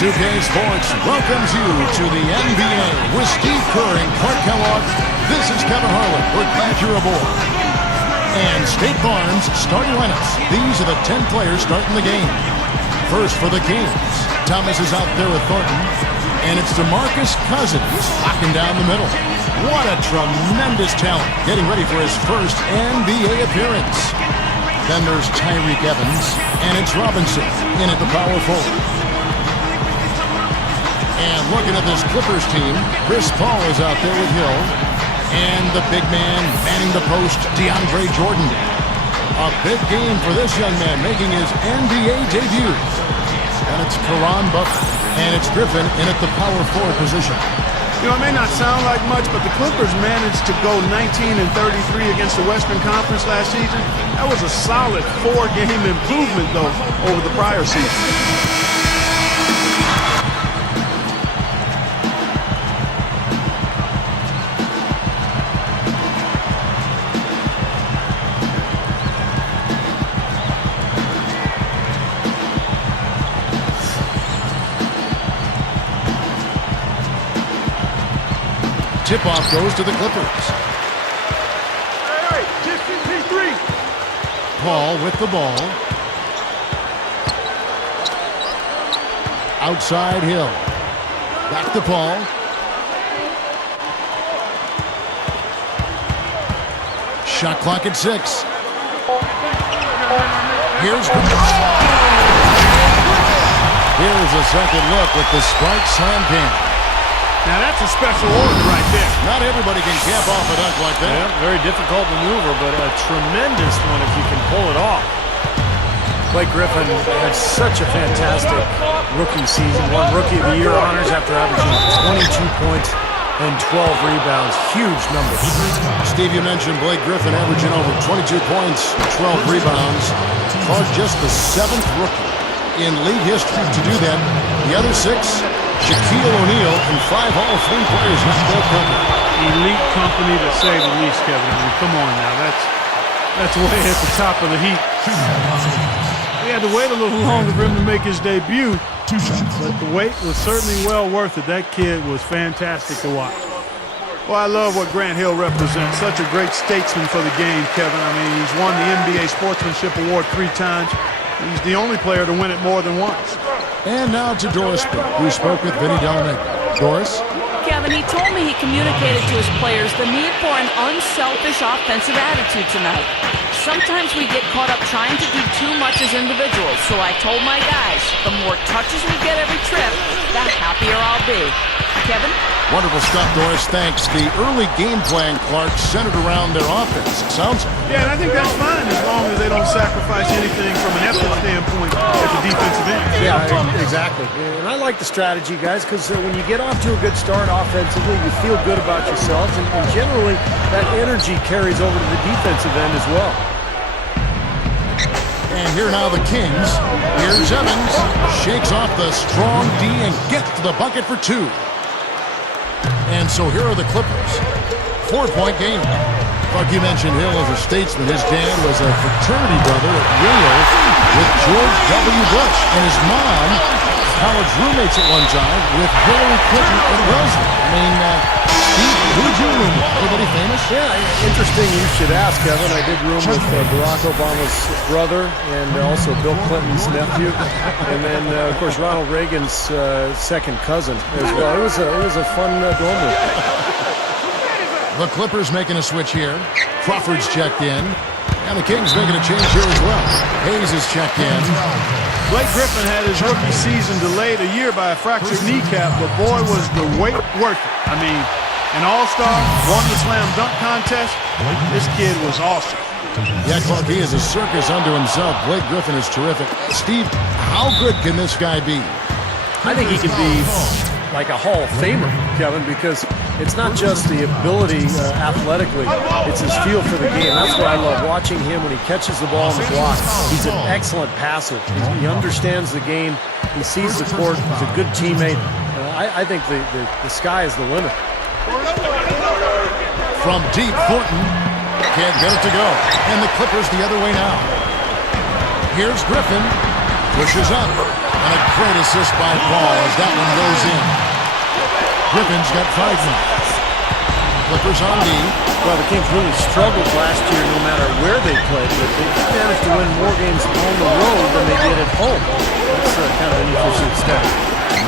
2K Sports welcomes you to the NBA with Steve Kerr and Clark Kellogg. This is Kevin Harlan. We're glad you're aboard. And State Farm's starting lineups. These are the 10 players starting the game. First for the Kings, Thomas is out there with Thornton, and it's DeMarcus Cousins locking down the middle. What a tremendous talent, getting ready for his first NBA appearance. Then there's Tyreke Evans, and it's Robinson in at the power forward. And looking at this Clippers team, Chris Paul is out there with Hill. And the big man manning the post, DeAndre Jordan. A big game for this young man making his NBA debut. And it's Caron Butler. And it's Griffin in at the power forward position. You know, it may not sound like much, but the Clippers managed to go 19-33 against the Western Conference last season. That was a solid 4-game improvement, though, over the prior season. Tip-off goes to the Clippers. Hey, P3. Paul with the ball. Outside Hill. Back to Paul. Shot clock at 6. Here's a second look with the Spark slam cam. Now that's a special order right there. Not everybody can cap off a dunk like that. Yeah, very difficult maneuver, but a tremendous one if you can pull it off. Blake Griffin had such a fantastic rookie season. Won Rookie of the Year honors after averaging 22 points and 12 rebounds. Huge numbers. Steve, you mentioned Blake Griffin averaging over 22 points, 12 rebounds. Clark just the 7th rookie in league history to do that. The other 6, Shaquille O'Neal, and 5 Hall of Fame players with that company. Elite company to say the least, Kevin. I mean, come on now. That's way at the top of the heap. We had to wait a little longer for him to make his debut, but the wait was certainly well worth it. That kid was fantastic to watch. Well, I love what Grant Hill represents. Such a great statesman for the game, Kevin. I mean, he's won the NBA Sportsmanship Award 3 times. He's the only player to win it more than once. And now to Doris Burke, who spoke with Vinny Delamain. Doris? Kevin, he told me he communicated to his players the need for an unselfish offensive attitude tonight. Sometimes we get caught up trying to do too much as individuals, so I told my guys, the more touches we get every trip, the happier I'll be. Kevin? Wonderful stuff, Doris. Thanks. The early game plan, Clark, centered around their offense. Sounds like. Yeah, and I think that's fine as long as they don't sacrifice anything from an effort standpoint at the defensive end. Yeah, exactly. And I like the strategy, guys, because when you get off to a good start offensively, you feel good about yourselves, and generally that energy carries over to the defensive end as well. And here now the Kings. Here's Evans. Shakes off the strong D and gets to the bucket for 2. And so here are the Clippers. 4-point game. Clark, you mentioned Hill as a statesman. His dad was a fraternity brother at Yale with George W. Bush. And his mom, college roommates at one time with Hillary Clinton and Wellesley. I mean, Steve, who did you room with? Anybody famous? Yeah, interesting you should ask, Kevin. I did room with Barack Obama's brother and also Bill Clinton's nephew. And then, of course, Ronald Reagan's second cousin as well. It was a fun dorm room. The Clippers making a switch here. Crawford's checked in. And the Kings making a change here as well. Hayes is checked in. Blake Griffin had his rookie season delayed a year by a fractured kneecap, but boy, was the weight worth it. I mean, an all-star, won the slam dunk contest. This kid was awesome. Yeah, Clark, he is a circus unto himself. Blake Griffin is terrific. Steve, how good can this guy be? I think he can be like a Hall of Famer, Kevin, because it's not just the ability athletically, it's his feel for the game. That's what I love, watching him when he catches the ball in the block. He's an excellent passer. He understands the game. He sees the court. He's a good teammate. I think the sky is the limit. From deep, Thornton can't get it to go. And the Clippers the other way now. Here's Griffin. Pushes up. And a great assist by Paul as that one goes in. Griffin's got 5 now. Clippers on D. Well, the Kings really struggled last year no matter where they played, but they managed to win more games on the road than they did at home. That's kind of an interesting step.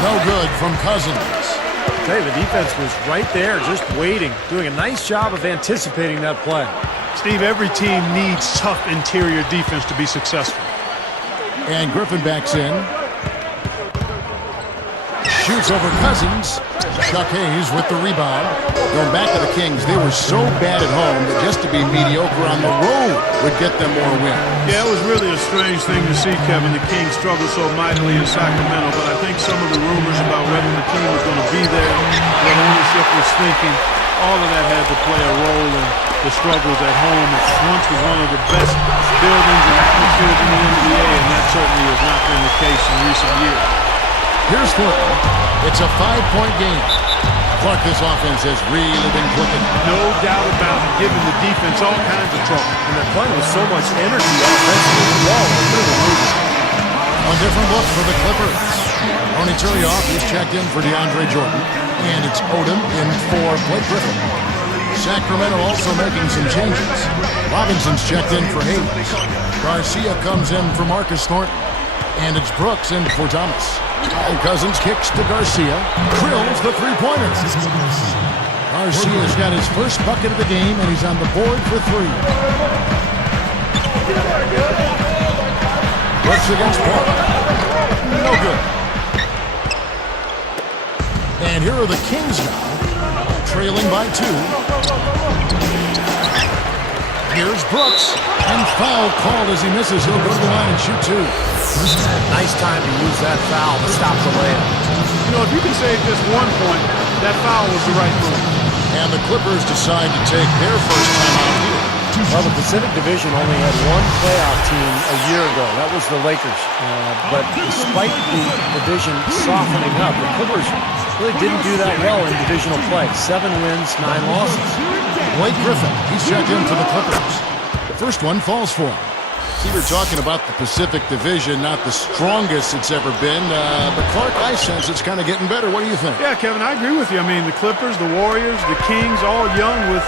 No good from Cousins. I tell you, the defense was right there, just waiting, doing a nice job of anticipating that play. Steve, every team needs tough interior defense to be successful. And Griffin backs in. Shoots over Cousins. Chuck Hayes with the rebound. Going back to the Kings, they were so bad at home that just to be mediocre on the road would get them more wins. Yeah, it was really a strange thing to see, Kevin. The Kings struggled so mightily in Sacramento, but I think some of the rumors about whether the team was going to be there, what ownership was thinking, all of that had to play a role in the struggles at home. It once was one of the best buildings and atmospheres in the NBA, and that certainly has not been the case in recent years. Here's Thornton. It's a 5-point game. Clark, this offense has really been clicking. No doubt about it, giving the defense all kinds of trouble. And they're playing with so much energy offensively. The ball is really moving. A different look for the Clippers. Tony Turioff is checked in for DeAndre Jordan. And it's Odom in for Blake Griffin. Sacramento also making some changes. Robinson's checked in for Hayes. Garcia comes in for Marcus Thornton. And it's Brooks in for Thomas. And Cousins kicks to Garcia. Drills the three-pointer. Garcia's got his first bucket of the game, and he's on the board for 3. Brooks against Paul. No good. And here are the Kings now, trailing by 2. Here's Brooks. And foul called as he misses. He'll go to the line and shoot 2. Nice time to use that foul to stop the layup. You know, if you can save just 1 point, that foul was the right move. And the Clippers decide to take their first time out here. Well, the Pacific Division only had 1 playoff team a year ago. That was the Lakers. But despite the division softening up, the Clippers really didn't do that well in divisional play. 7 wins, 9 losses. Blake Griffin, he's checked in for the Clippers. The first one falls for him. See, we're talking about the Pacific Division, not the strongest it's ever been. But Clark, I sense it's kind of getting better. What do you think? Yeah, Kevin, I agree with you. I mean, the Clippers, the Warriors, the Kings, all young with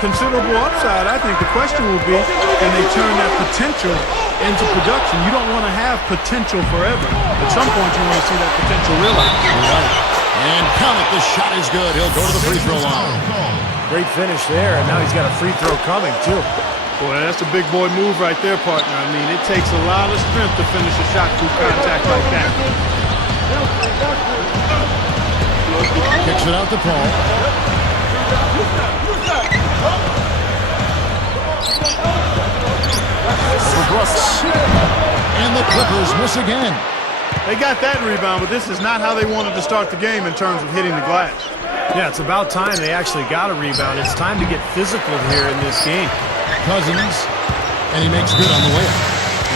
considerable upside. I think the question will be, can they turn that potential into production? You don't want to have potential forever. At some point, you want to see that potential realized. Right. And count it, the shot is good. He'll go to the free throw line. Great finish there, and now he's got a free throw coming, too. Boy, that's a big boy move right there, partner. I mean, it takes a lot of strength to finish a shot through contact like that. Kicks it out to Paul. For Brooks. And the Clippers miss again. They got that rebound, but this is not how they wanted to start the game in terms of hitting the glass. Yeah, it's about time they actually got a rebound. It's time to get physical here in this game. Cousins, and he makes good on the layup.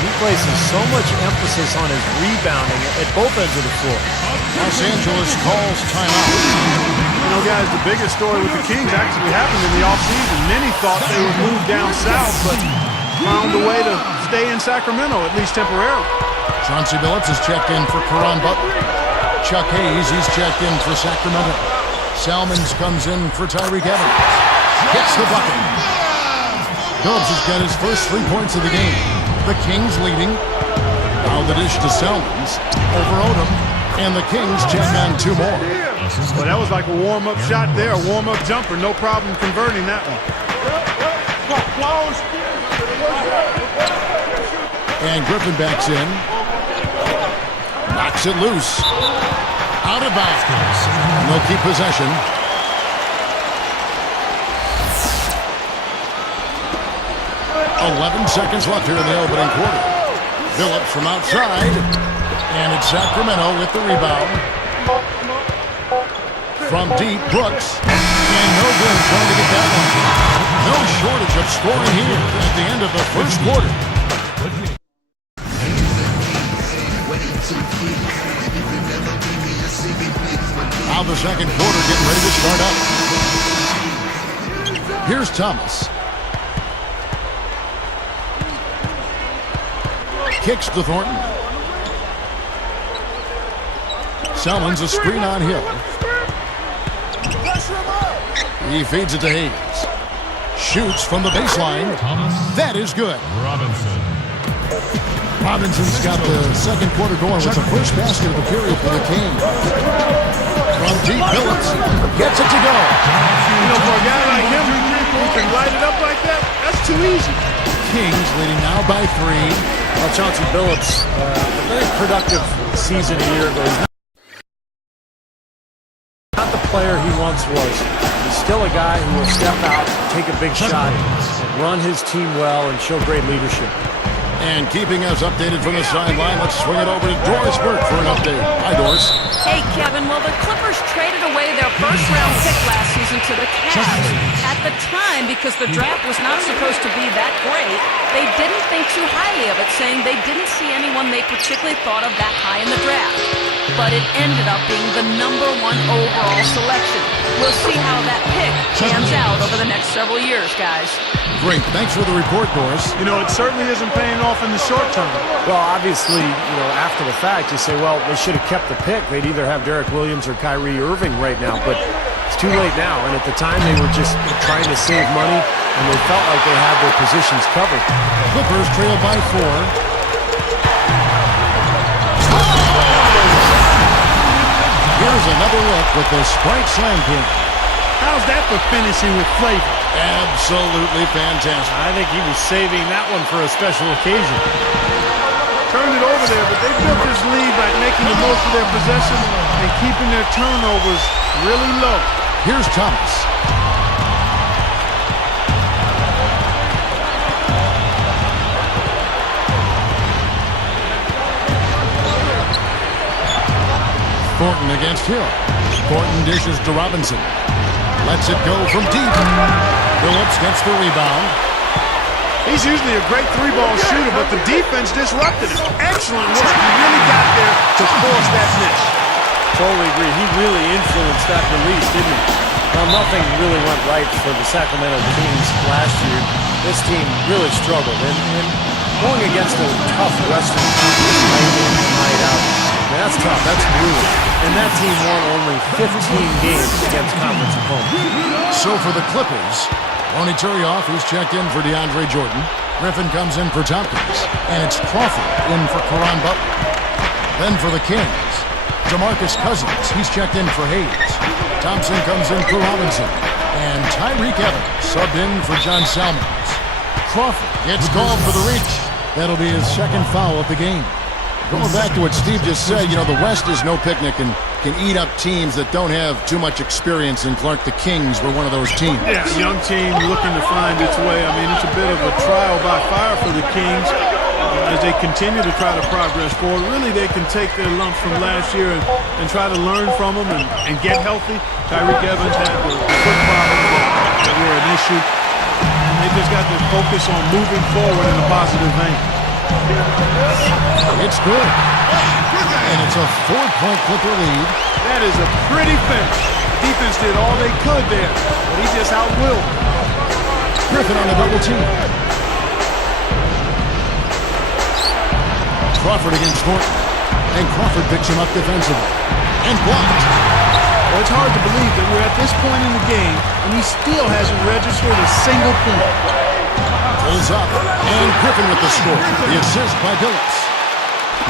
He places so much emphasis on his rebounding at both ends of the floor. Los Angeles calls timeout. You know, guys, the biggest story with the Kings actually happened in the offseason. Many thought they would move down south, but found a way to stay in Sacramento, at least temporarily. Chauncey Billups is checked in for Caron Butler. Chuck Hayes, he's checked in for Sacramento. Salmons comes in for Tyreke Evans. Hits the bucket. Billups has got his first 3 points of the game. The Kings leading. Now the dish to Salmons over Odom. And the Kings check on 2 more. Well, that was like a warm-up shot there, a warm-up jumper. No problem converting that one. And Griffin backs in. Knocks it loose. Out of bounds. And they'll keep possession. .11 seconds left here in the opening quarter. Billups from outside. And it's Sacramento with the rebound. From deep, Brooks. And no good trying to get that one. No shortage of scoring here at the end of the first quarter. Now the second quarter getting ready to start up. Here's Thomas. Kicks to Thornton. Selman's a screen on Hill. He feeds it to Hayes. Shoots from the baseline. That is good. Robinson's got the second quarter going with the first basket of the period for the Kings. From deep, Phillips gets it to go. You know, for a guy like him who can light it up like that, that's too easy. Kings leading now by 3. Well, Chauncey Billups, a very productive season a year ago. He's not the player he once was. He's still a guy who will step out, take a big shot, and run his team well and show great leadership. And keeping us updated from the sideline, let's swing it over to Doris Burke for an update. Hi, Doris. Hey, Kevin. Well, the Clippers traded away their first-round pick last season to the Cavs. At the time, because the draft was not supposed to be that great, they didn't think too highly of it, saying they didn't see anyone they particularly thought of that high in the draft. But it ended up being the #1 overall selection. We'll see how that pick pans out over the next several years, guys. Great. Thanks for the report, Doris. You know, it certainly isn't paying off in the short term. Well, obviously, you know, after the fact, you say, well, they should have kept the pick. They'd either have Derek Williams or Kyrie Irving right now, but it's too late now. And at the time, they were just trying to save money, and they felt like they had their positions covered. Clippers trail by 4. Here's another look with the Sprite Slam King. How's that for finishing with flavor? Absolutely fantastic. I think he was saving that one for a special occasion. Turned it over there, but they built this lead by making the most of their possessions and keeping their turnovers really low. Here's Thomas. Thornton against Hill. Thornton dishes to Robinson. Lets it go from deep. Phillips gets the rebound. He's usually a great three-ball shooter, but the defense disrupted him. Excellent work. He really got there to force that miss. Totally agree. He really influenced that release, didn't he? Well, nothing really went right for the Sacramento Kings last year. This team really struggled. And going against a tough Western Conference night in and night out, man, that's tough. That's brutal. And that team won only 15 games against conference opponents. So for the Clippers, Ronny Turioff, who's checked in for DeAndre Jordan. Griffin comes in for Tompkins. And it's Crawford in for Caron Butler. Then for the Kings, DeMarcus Cousins. He's checked in for Hayes. Thompson comes in for Robinson. And Tyreek Evans subbed in for John Salmons. Crawford gets called for the reach. That'll be his second foul of the game. Going back to what Steve just said, you know, the West is no picnic and can eat up teams that don't have too much experience, and Clark, the Kings were one of those teams. Yeah, young team looking to find its way. I mean, it's a bit of a trial by fire for the Kings as they continue to try to progress forward. Really, they can take their lumps from last year and try to learn from them and get healthy. Tyreek Evans had the foot problems that were an issue. And they just got to focus on moving forward in a positive vein. It's good. And it's a 4-point Clipper lead. That is a pretty finish. The defense did all they could there, but he just outwilled. Griffin on the double team. Crawford against Thornton. And Crawford picks him up defensively. And blocked. Well, it's hard to believe that we're at this point in the game and he still hasn't registered a single point. Pulls up, and Griffin with the score. The assist by Billups.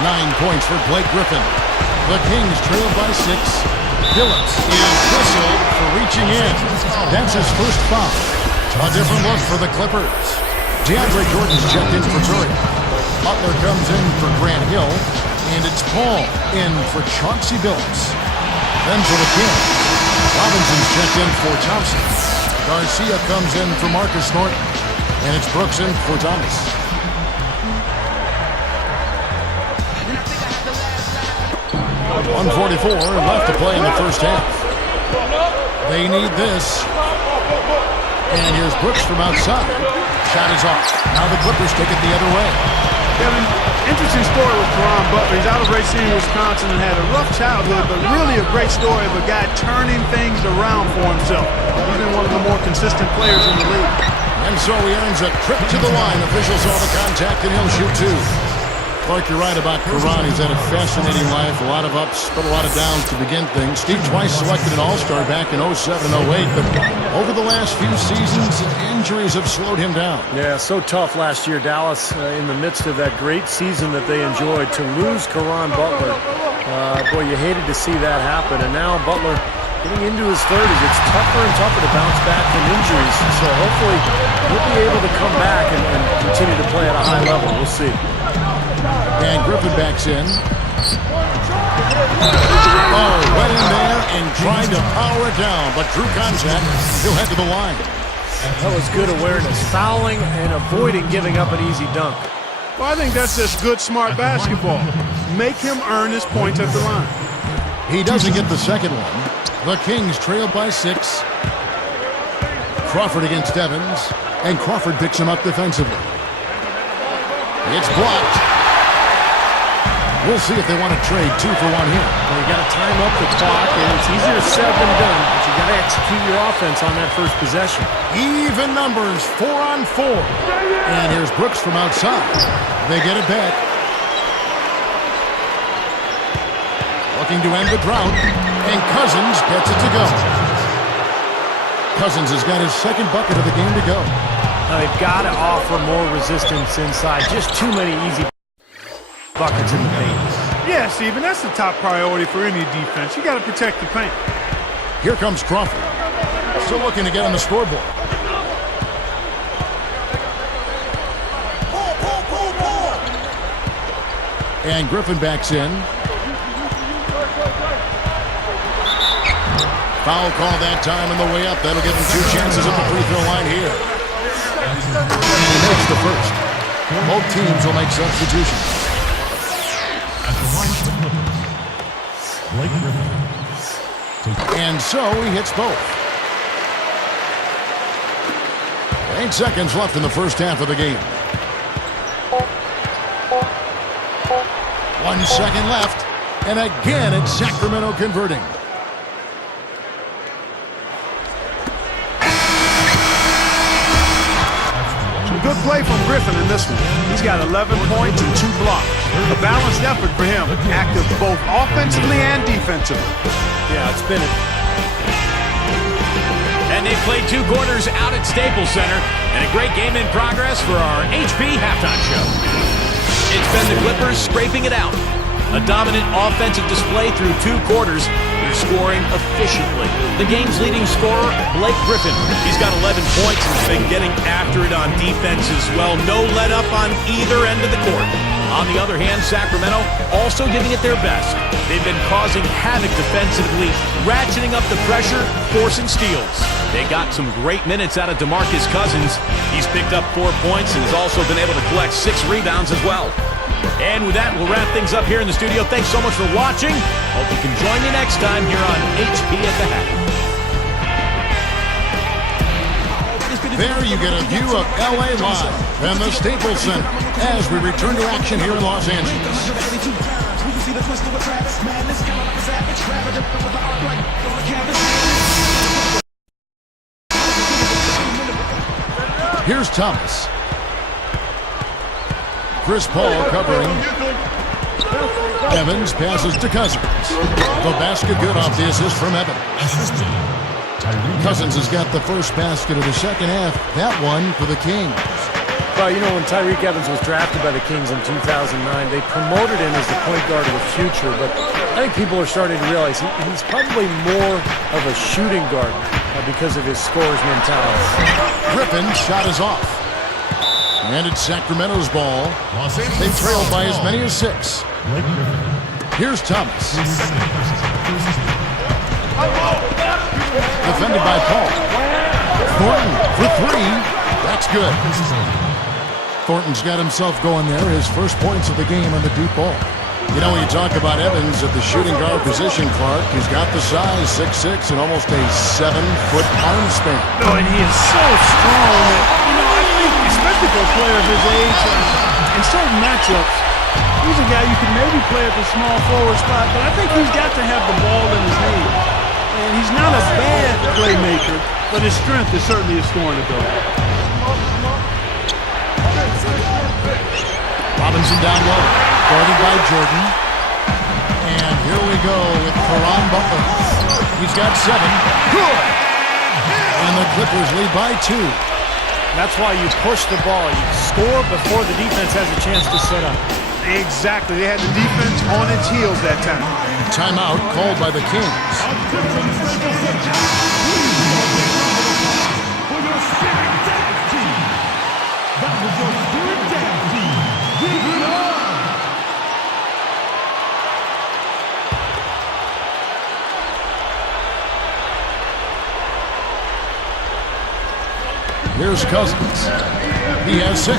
9 points for Blake Griffin. The Kings trail by 6. Billups is whistled for reaching in. That's his first foul. A different look for the Clippers. DeAndre Jordan's checked in for Curry. Butler comes in for Grant Hill, and it's Paul in for Chauncey Billups. Then for the Kings, Robinson's checked in for Thompson. Garcia comes in for Marcus Thornton. And it's Brooks in for Thomas. 1:44 left to play in the first half. They need this. And here's Brooks from outside. Shot is off. Now the Clippers take it the other way. Kevin, interesting story with Caron Butler. He's out of Racine, Wisconsin, and had a rough childhood, but really a great story of a guy turning things around for himself. He's been one of the more consistent players in the league. And so he earns a trip to the line. Officials saw the contact, and he'll shoot 2. Clark, you're right about Karan. He's had a fascinating life, a lot of ups, but a lot of downs to begin things. Steve twice selected an All-Star back in 07 and 08, but over the last few seasons, injuries have slowed him down. Yeah, so tough last year, Dallas, in the midst of that great season that they enjoyed, to lose Caron Butler. Boy, you hated to see that happen, and now Butler getting into his 30s. It's tougher and tougher to bounce back from injuries, so hopefully he'll be able to come back and continue to play at a high level. We'll see. And Griffin backs in. Oh, went in there and tried to power it down, but drew contact. He'll head to the line. That was good awareness, fouling and avoiding giving up an easy dunk. Well, I think that's just good, smart basketball. Make him earn his points at the line. He doesn't get the second one. The Kings trail by 6. Crawford against Evans, and Crawford picks him up defensively. It's blocked. We'll see if they want to trade 2 for 1 here. Well, you got to time up the clock, and it's easier said than done, but you got to execute your offense on that first possession. Even numbers, 4 on 4. And here's Brooks from outside. They get it back. Looking to end the drought, and Cousins gets it to go. Cousins has got his second bucket of the game to go. Now, they've got to offer more resistance inside. Just too many easy buckets in the paint. Yeah, Steven, that's the top priority for any defense. You got to protect the paint. Here comes Crawford. Still looking to get on the scoreboard. And Griffin backs in. Foul call that time on the way up. That'll give him 2 chances at the free throw line here. And he makes the first. Both teams will make substitutions. And so he hits both. 8 seconds left in the first half of the game. 1 second left. And again, it's Sacramento converting. Good play from Griffin in this one. He's got 11 points and 2 blocks. A balanced effort for him, active both offensively and defensively. Yeah, it's been And they played 2 quarters out at Staples Center, and a great game in progress for our HP halftime show. It's been the Clippers scraping it out. A dominant offensive display through 2 quarters. They're scoring efficiently. The game's leading scorer, Blake Griffin. He's got 11 points and has been getting after it on defense as well. No let up on either end of the court. On the other hand, Sacramento also giving it their best. They've been causing havoc defensively, ratcheting up the pressure, forcing steals. They got some great minutes out of DeMarcus Cousins. He's picked up 4 points and has also been able to collect 6 rebounds as well. And with that, we'll wrap things up here in the studio. Thanks so much for watching. Hope you can join me next time here on HP at the Hat. There you get a view of LA live and the Staples Center as we return to action here in Los Angeles. Here's Thomas. Chris Paul covering. Evans passes to Cousins. The basket good off the assist from Evans. Cousins has got the first basket of the second half. That one for the Kings. Well, you know, when Tyreke Evans was drafted by the Kings in 2009, they promoted him as the point guard of the future, but I think people are starting to realize he's probably more of a shooting guard because of his scorer's mentality. Griffin's shot is off. And it's Sacramento's ball. They trail by as many as 6. Here's Thomas. Defended by Paul. Thornton for 3. That's good. Thornton's got himself going there. His first points of the game on the deep ball. You know, when you talk about Evans at the shooting guard position, Clark, he's got the size, 6'6", and almost a 7-foot arm span. Oh, and he is so strong. You know, I think, especially for a player of his age, in certain matchups, he's a guy you can maybe play at the small forward spot, but I think he's got to have the ball in his hand. And he's not a bad playmaker, but his strength is certainly his scoring ability. Robinson down low. Guarded by Jordan. And here we go with Caron Butler. He's got 7. Good! And the Clippers lead by 2. That's why you push the ball. You score before the defense has a chance to set up. Exactly. They had the defense on its heels that time. Timeout called by the Kings. Here's Cousins. He has 6.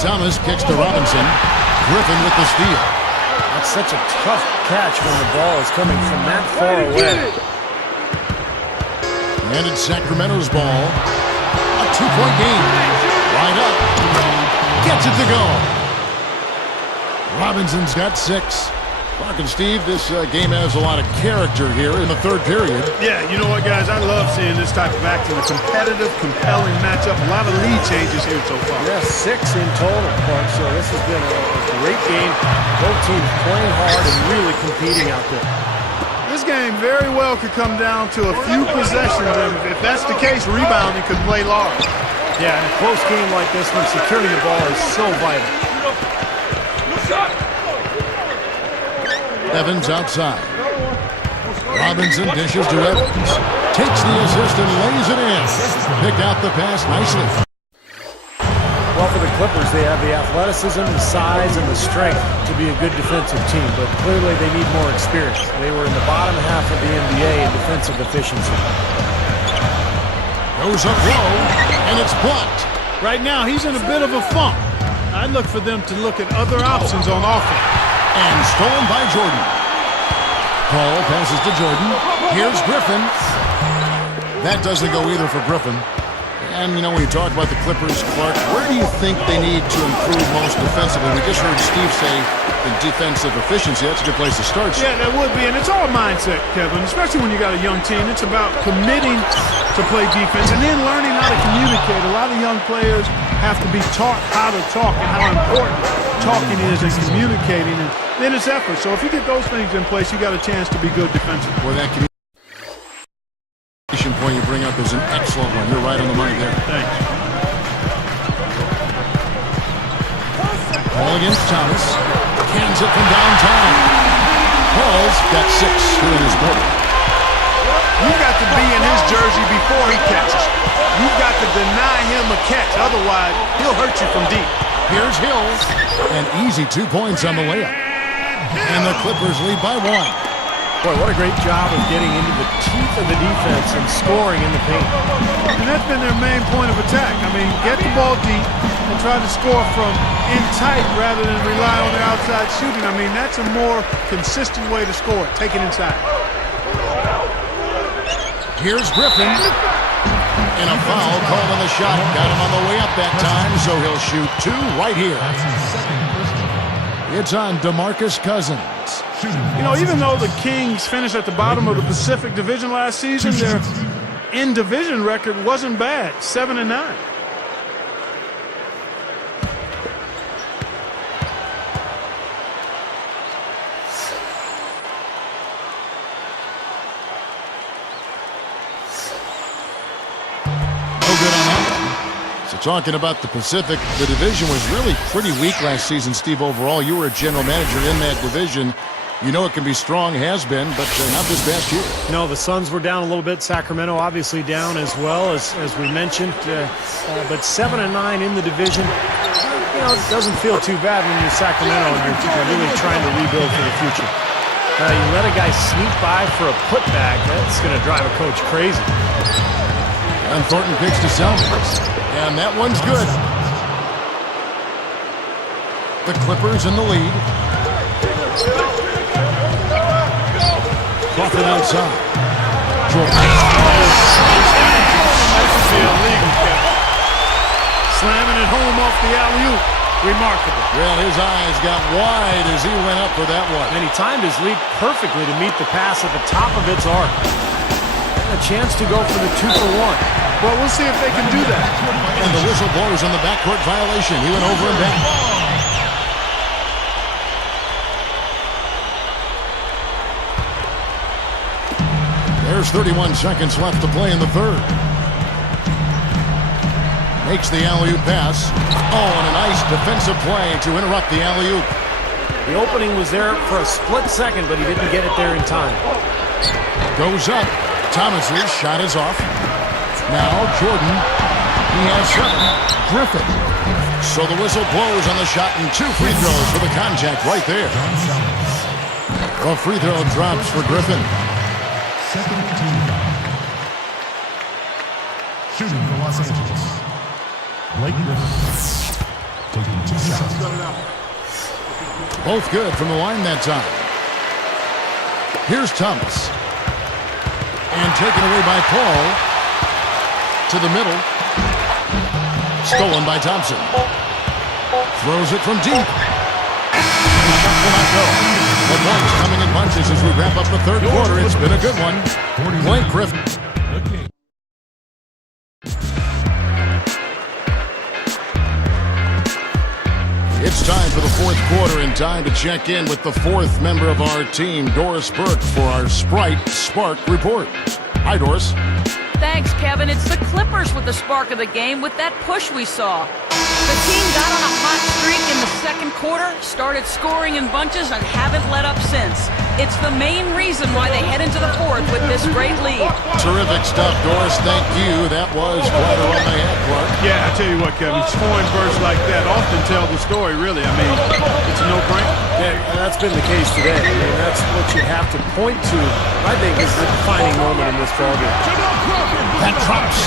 Thomas kicks to Robinson. Griffin with the steal. That's such a tough catch when the ball is coming from that far away. And it's Sacramento's ball. A 2-point game. Right up. Gets it to go. Robinson's got 6. Mark and Steve, this game has a lot of character here in the third period. Yeah, you know what, guys? I love seeing this type of action. A competitive, compelling matchup. A lot of lead changes here so far. Yeah, 6 in total, Clark. So this has been a great game. Both teams playing hard and really competing out there. This game very well could come down to a few possessions, and if that's the case, rebounding could play large. Yeah, in a close game like this one, securing the ball is so vital. Evans outside. Robinson dishes to Evans. Takes the assist and lays it in. Picked out the pass nicely. Well, for the Clippers, they have the athleticism, the size, and the strength to be a good defensive team, but clearly they need more experience. They were in the bottom half of the NBA in defensive efficiency. Goes up low, and it's blocked. Right now, he's in a bit of a funk. I'd look for them to look at other options on offense. And stolen by Jordan. Paul passes to Jordan. Here's Griffin. That doesn't go either for Griffin. And, you know, when you talk about the Clippers, Clark, where do you think they need to improve most defensively? We just heard Steve say the defensive efficiency. That's a good place to start. Yeah, that would be. And it's all mindset, Kevin, especially when you got a young team. It's about committing to play defense and then learning how to communicate. A lot of young players have to be taught how to talk and how important talking is and communicating. And then it's effort. So if you get those things in place, you got a chance to be good defensively. Well, that communication point you bring up is an excellent one. You're right on the money there. Thanks. Ball against Thomas. Cans it from downtown. Paul's got 6 here in his quarter. You've got to be in his jersey before he catches. You've got to deny him a catch. Otherwise, he'll hurt you from deep. Here's Hill. An easy 2 points on the layup. And the Clippers lead by 1. Boy, what a great job of getting into the teeth of the defense and scoring in the paint. And that's been their main point of attack. I mean, get the ball deep and try to score from in tight rather than rely on their outside shooting. I mean, that's a more consistent way to score it. Take it inside. Here's Griffin. And a foul called on the shot. Got him on the way up that time, so he'll shoot 2 right here. It's on DeMarcus Cousins. You know, even though the Kings finished at the bottom of the Pacific Division last season, their in-division record wasn't bad, 7-9. Talking about the Pacific, the division was really pretty weak last season, Steve, overall. You were a general manager in that division. You know it can be strong, has been, but not this past year. No, the Suns were down a little bit. Sacramento obviously down as well, as we mentioned. But 7-9 in the division, you know, it doesn't feel too bad when you're Sacramento and you're really trying to rebuild for the future. You let a guy sneak by for a putback, that's going to drive a coach crazy. And Thornton picks to Selmans. And that one's good. The Clippers in the lead. Crawford outside. Slamming it home off the alley-oop. Remarkable. Well, his eyes got wide as he went up for that one. And he timed his leap perfectly to meet the pass at the top of its arc. a chance to go for the 2-for-1. Well, we'll see if they can do that. And the whistle blows on the backcourt violation. He went over and back. There's 31 seconds left to play in the third. Makes the alley-oop pass. Oh, and a nice defensive play to interrupt the alley-oop. The opening was there for a split second, but he didn't get it there in time. Goes up. Thomas's shot is off. Now Jordan. He has 7. Griffin. So the whistle blows on the shot and 2 free throws for the contact right there. The free throw drops for Griffin. Second team foul. Shooting for Los Angeles. Blake Griffin. Taking 2 shots. Both good from the line that time. Here's Thomas. And taken away by Paul. To the middle. Stolen by Thompson. Throws it from deep. The shot will not go. The points coming in bunches as we wrap up the third quarter. It's been a good one. Blake Griffin. It's time for the fourth quarter and time to check in with the fourth member of our team, Doris Burke, for our Sprite Spark Report. Hi, Doris. Thanks, Kevin. It's the Clippers with the spark of the game with that push we saw. The team got on a hot streak in the second quarter, started scoring in bunches, and haven't let up since. It's the main reason why they head into the fourth with this great lead. Terrific stuff, Doris. Thank you. That was quite a run they had, Clark. Yeah, I tell you what, Kevin, scoring bursts like that often tell the story, really. I mean, it's a no-brainer. Yeah, that's been the case today. I mean, that's what you have to point to, I think, is the defining moment in this ball game. That drops.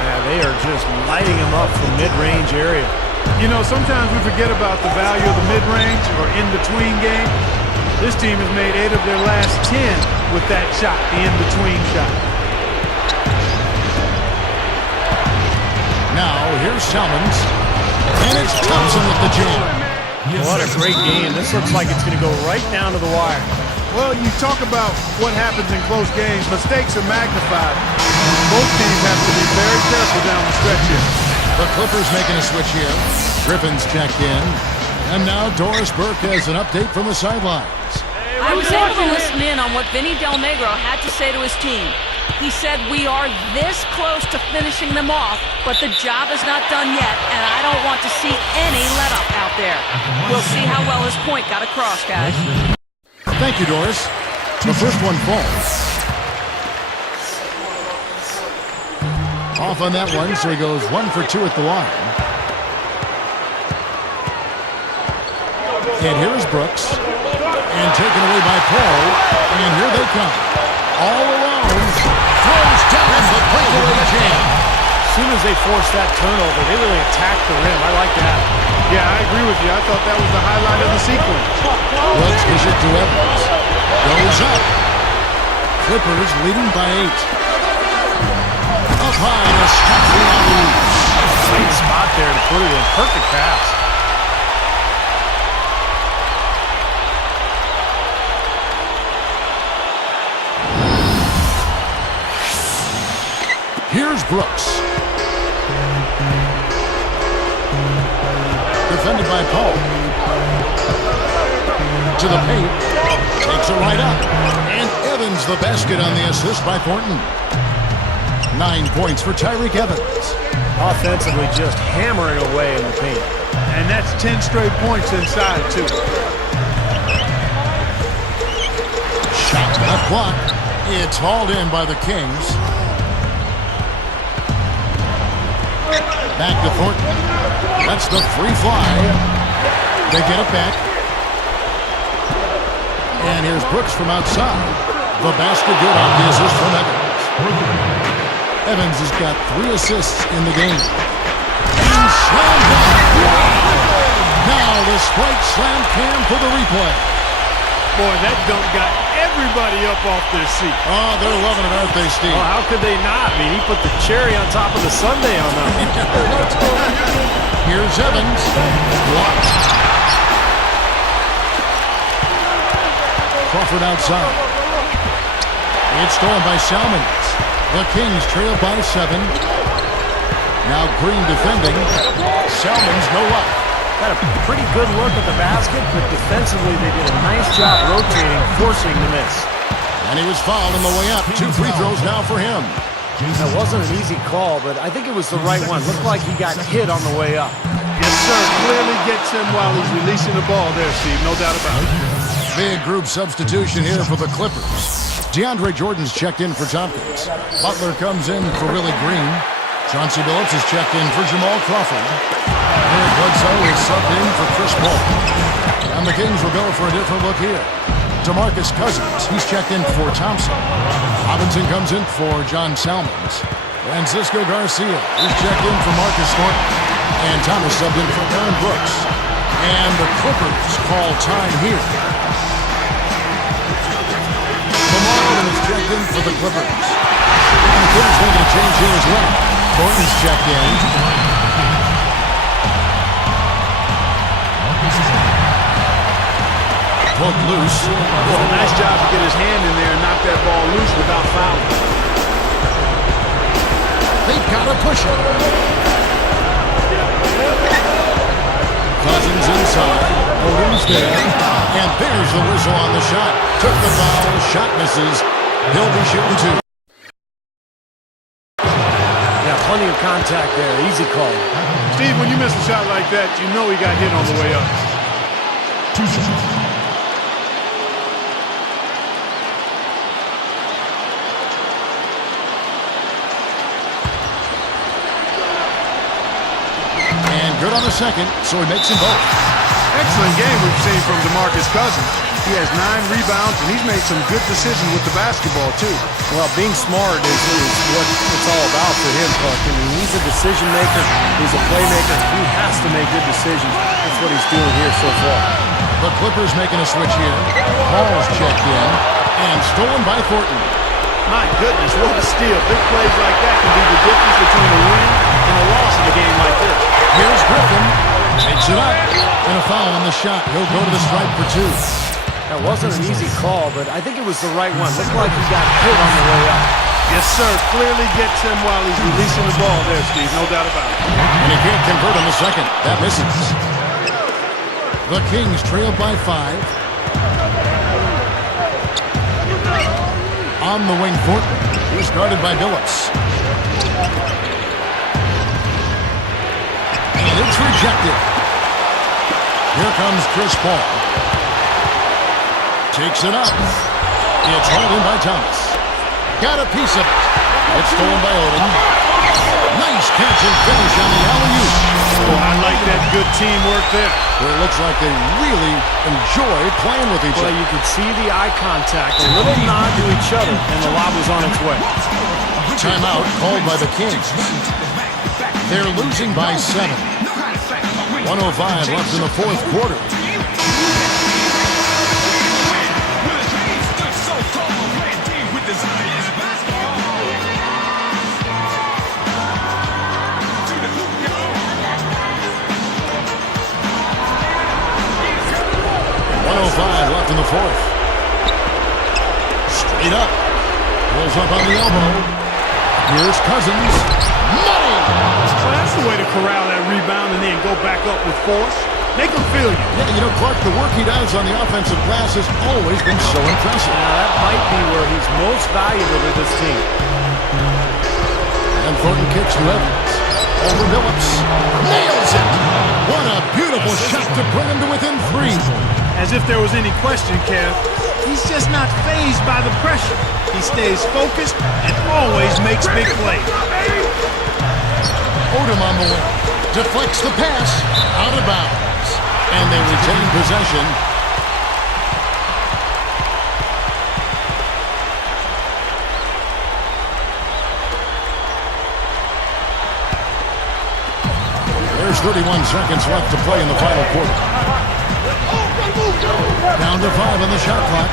Yeah, they are just lighting him up from mid-range area. You know, sometimes we forget about the value of the mid-range or in-between game. This team has made 8 of their last 10 with that shot, the in-between shot. Now, here's Salmons. And it's Thompson with the jam. What a great game. This looks like it's going to go right down to the wire. Well, you talk about what happens in close games. Mistakes are magnified. Both teams have to be very careful down the stretch here. The Clippers making a switch here. Griffin's checked in. And now Doris Burke has an update from the sidelines. I was able to listen in on what Vinny Del Negro had to say to his team. He said, we are this close to finishing them off, but the job is not done yet, and I don't want to see any let-up out there. We'll see how well his point got across, guys. Thank you, Doris. The first one falls. Off on that one, so he goes 1 for 2 at the line. And here is Brooks. And taken away by Paul. And here they come. All alone. Throws down the breakaway jam. As soon as they forced that turnover, they really attacked the rim. I like that. Yeah, I agree with you. I thought that was the highlight of the sequence. Brooks gives it to Evans. Goes up. Clippers leading by 8. Up high to stop the alley-oop. Great spot there to put it in. Perfect pass. Here's Brooks. Defended by Paul. To the paint. Takes it right up. And Evans the basket on the assist by Thornton. 9 points for Tyreke Evans. Offensively just hammering away in the paint. And that's 10 straight points inside, too. Shot left block. It's hauled in by the Kings. Back to Thornton. That's the free fly. They get it back. And here's Brooks from outside. The basket good off the assist from Evans. Evans has got 3 assists in the game. And slam dunk. Now the Sprite slam cam for the replay. Boy, that dunk got everybody up off their seat. Oh, they're loving it, aren't they, Steve? Oh, how could they not? I mean, he put the cherry on top of the sundae on that one. Here's Evans. Blocked. Crawford outside. It's stolen by Salmons. The Kings trail by 7. Now Green defending. Salmon's no luck. Got a pretty good look at the basket, but defensively they did a nice job rotating, forcing the miss. And he was fouled on the way up. 2 free throws now for him. That wasn't an easy call, but I think it was the right one. Looked like he got hit on the way up. Yes, sir. Clearly gets him while he's releasing the ball there, Steve. No doubt about it. Big group substitution here for the Clippers. DeAndre Jordan's checked in for Tompkins. Butler comes in for Willie Green. Chauncey Billups is checked in for Jamal Crawford. Eric Bledsoe is subbed in for Chris Paul. And the Kings will go for a different look here. DeMarcus Cousins, he's checked in for Thompson. Robinson comes in for John Salmons. Francisco Garcia is checked in for Marcus Thornton. And Thomas subbed in for Aaron Brooks. And the Clippers call time here. Lamar Odom is checked in for the Clippers. And the Kings making a change here as well. Thornton's checked in. Pulled loose. Well, nice job to get his hand in there and knock that ball loose without fouling. They've got to push it. Cousins inside. Odom's there. And there's the whistle on the shot. Took the foul. Shot misses. He'll be shooting 2. Yeah, plenty of contact there. Easy call. Steve, when you miss a shot like that, you know he got hit on the way up. 2 shots. And good on the second, so he makes them both. Excellent game we've seen from DeMarcus Cousins. He has 9 rebounds, and he's made some good decisions with the basketball, too. Well, being smart is what it's all about for him, Clark. I mean, he's a decision maker. He's a playmaker. He has to make good decisions. That's what he's doing here so far. The Clippers making a switch here. Paul's checked in. And stolen by Thornton. My goodness, what a steal. Big plays like that can be the difference between a win and a loss in a game like this. Here's Griffin. Takes it up. And a foul on the shot. He'll go to the stripe for 2. That wasn't an easy call, but I think it was the right one. Looked like he got hit on the way up. Yes, sir. Clearly gets him while he's releasing the ball there, Steve. No doubt about it. And he can't convert on the second. That misses. The Kings trail by 5. On the wing, Thornton. He's guarded by Billups. And it's rejected. Here comes Chris Paul. Takes it up. It's hauled in by Thomas. Got a piece of it. It's stolen by Odom. Nice catch and finish on the alley-oop. Oh, I like that good teamwork there. Where it looks like they really enjoy playing with each Well, other. you could see the eye contact, a little nod to each other, and the lob was on its way. Timeout called by the Kings. They're losing by 7. 1:05 left in the 4th quarter. Left in the 4th. Straight up. Pulls up on the elbow. Here's Cousins. Money! Well, that's the way to corral that rebound and then go back up with force. Make them feel you. Yeah, you know, Clark, the work he does on the offensive glass has always been so impressive. Now, that might be where he's most valuable to this team. And Thornton kicks to Evans. Over Billups. Nails it! What a beautiful shot to bring him to within 3. As if there was any question, Kev. He's just not fazed by the pressure. He stays focused and always makes big plays. Odom on the wing. Deflects the pass. Out of bounds. And they retain possession. There's 31 seconds left to play in the final quarter. Down to 5 on the shot clock.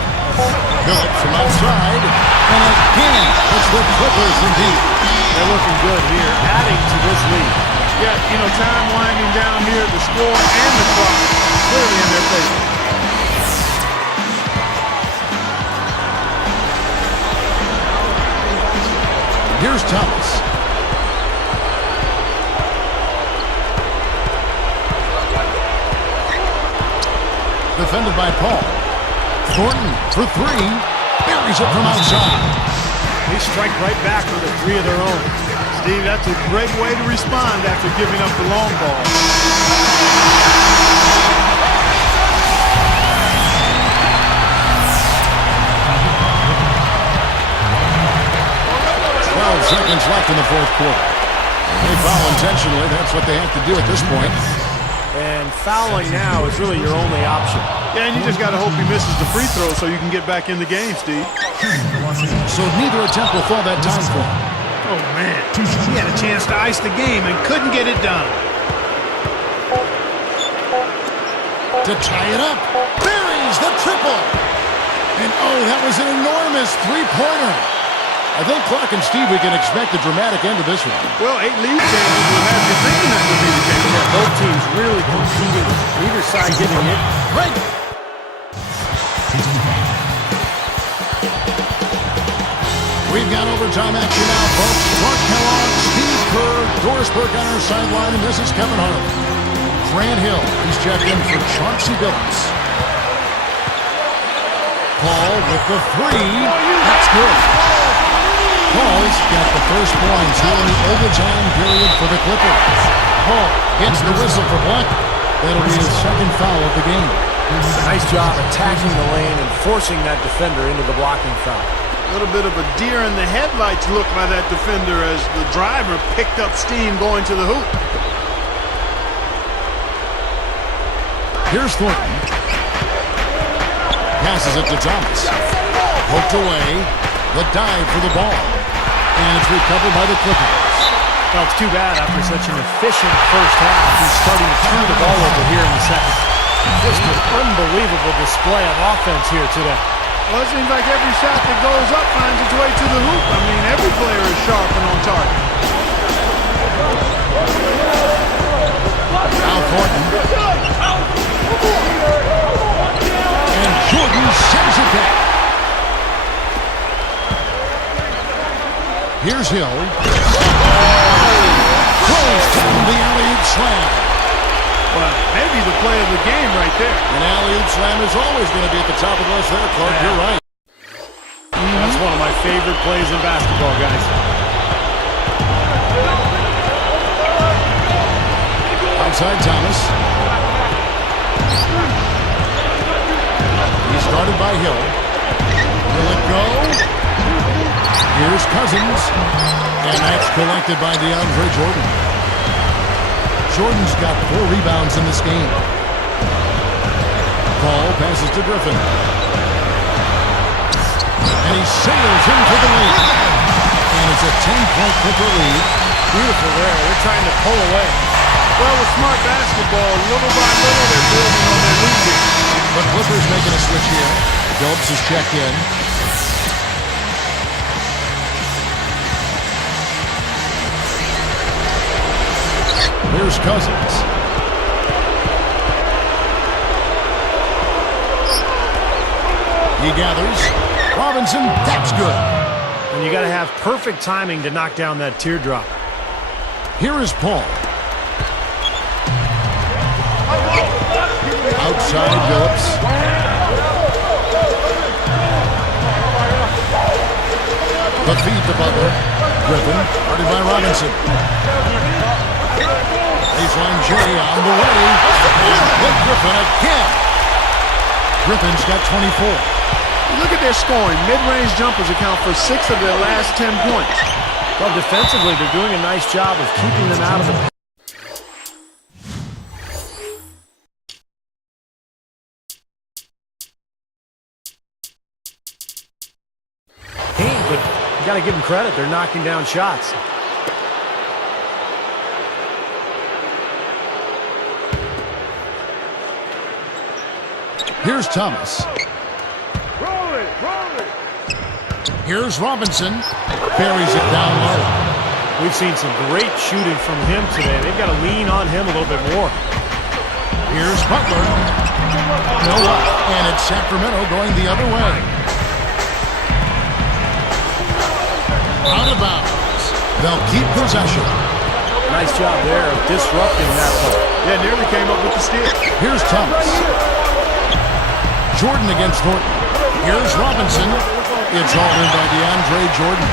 Billups from outside. And again, it's the Clippers from deep. They're looking good here, adding to this lead. Yeah, you know, time winding down here, the score and the clock clearly in their favor. Here's Thomas. Defended by Paul. Thornton for three. Buries it from outside. They strike right back with a three of their own. Steve, that's a great way to respond after giving up the long ball. 12 seconds left in the fourth quarter. They foul intentionally. That's what they have to do at this point. And fouling now is really your only option. Yeah, and you just got to hope he misses the free throw so you can get back in the game, Steve. So neither attempt will fall that time for him. Oh, man. He had a chance to ice the game and couldn't get it done. To tie it up. Buries the triple. And oh, that was an enormous three-pointer. I think, Clark and Steve, we can expect a dramatic end to this one. Well, 8 lead changes will have you thinking that would be the case. Yeah, both teams really competing. Neither side getting it. Right. We've got overtime action now, folks. Clark Kellogg, Steve Kerr, Doris Burke on our sideline, and this is Kevin Harlan. Grant Hill, he's checked in for Chauncey Billups. Paul with the three. That's good. Paul's got the first points here in the overtime period for the Clippers. Paul gets the whistle for blocking. That'll be his second foul of the game. Nice job attacking the lane and forcing that defender into the blocking foul. A little bit of a deer in the headlights look by that defender as the driver picked up steam going to the hoop. Here's Thornton. Passes it to Thomas. Poked away. The dive for the ball. And it's recovered by the Clippers. Well, it's too bad after such an efficient first half. He's starting to turn the ball over here in the second. Just an unbelievable display of offense here today. Well, it seems like every shot that goes up finds its way to the hoop. I mean, every player is sharp and on target. Now Thornton. And Jordan sends it back. Here's Hill. Close down the alley-oop slam. Well, maybe the play of the game right there. An alley-oop slam is always going to be at the top of the list there, Clark. You're right. That's one of my favorite plays in basketball, guys. Outside Thomas. He started by Hill. Will it go? Here's Cousins. And that's collected by DeAndre Jordan. Jordan's got 4 rebounds in this game. Paul passes to Griffin. And he sails into the lead. And it's a 10-point Clipper lead. Beautiful there. They're trying to pull away. Well, with smart basketball, little by little, they're building on their lead here. But Clippers making a switch here. Phillips is checked in. Here's Cousins. He gathers. Robinson, that's good. And you got to have perfect timing to knock down that teardrop. Here is Paul. Outside Phillips. The feed to Butler. Griffin, guarded by Robinson. Baseline J on the way. And Blake Griffin again. Griffin's got 24. Look at their scoring. Mid-range jumpers account for 6 of their last 10 points. Well, defensively, they're doing a nice job of keeping them out of the paint, but you got to give them credit. They're knocking down shots. Here's Thomas. Here's Robinson. Buries it down low. We've seen some great shooting from him today. They've got to lean on him a little bit more. Here's Butler. No luck. And it's Sacramento going the other way. Out of bounds. They'll keep possession. Nice job there of disrupting that play. Yeah, nearly came up with the steal. Here's Thomas. Jordan against Thornton. Here's Robinson. It's all in by DeAndre Jordan.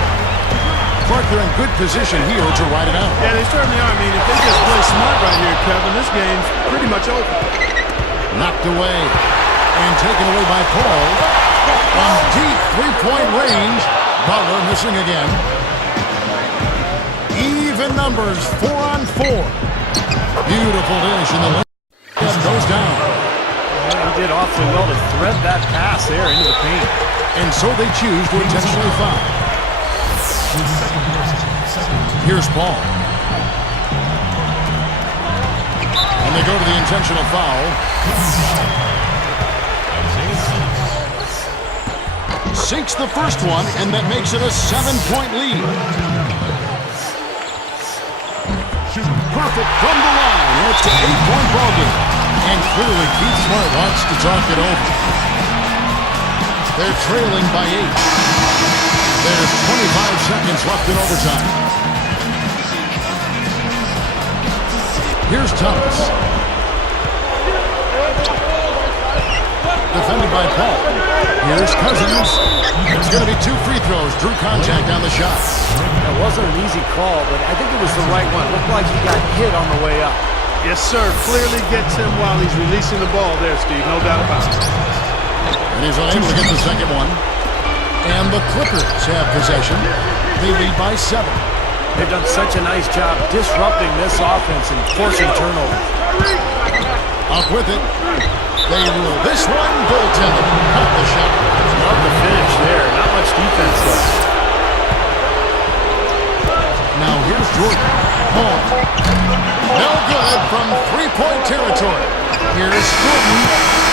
Clark, they're in good position here to ride it out. Yeah, they certainly are. I mean, if they just play smart right here, Kevin, this game's pretty much over. Knocked away and taken away by Paul. From deep three-point range. Butler missing again. Even numbers, 4 on 4. Beautiful dish, and the layup goes down. He did awfully well to thread that pass there into the paint. And so they choose to intentionally foul. Here's Paul. And they go to the intentional foul. Sinks the first one, and that makes it a 7-point lead. Perfect from the line, and it's an 8-point ballgame. And clearly Keith Smart wants to talk it over. They're trailing by 8. There's 25 seconds left in overtime. Here's Thomas. Defended by Paul. Here's Cousins. It's going to be 2 free throws. Drew contact on the shot. It wasn't an easy call, but I think it was the right one. Looked like he got hit on the way up. Yes, sir. Clearly gets him while he's releasing the ball there, Steve. No doubt about it. And he's unable to get the second one. And the Clippers have possession. They lead by 7. They've done such a nice job disrupting this offense and forcing turnovers. Up with it. They rule this one. Goaltender. Cut the shot. Love the finish there. Not much defense left. Now here's Jordan. Paul. No good from three-point territory. Here's Jordan.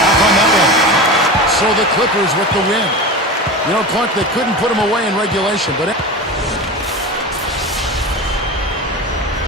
Off on that one. So the Clippers with the win. You know, Clark, they couldn't put them away in regulation, but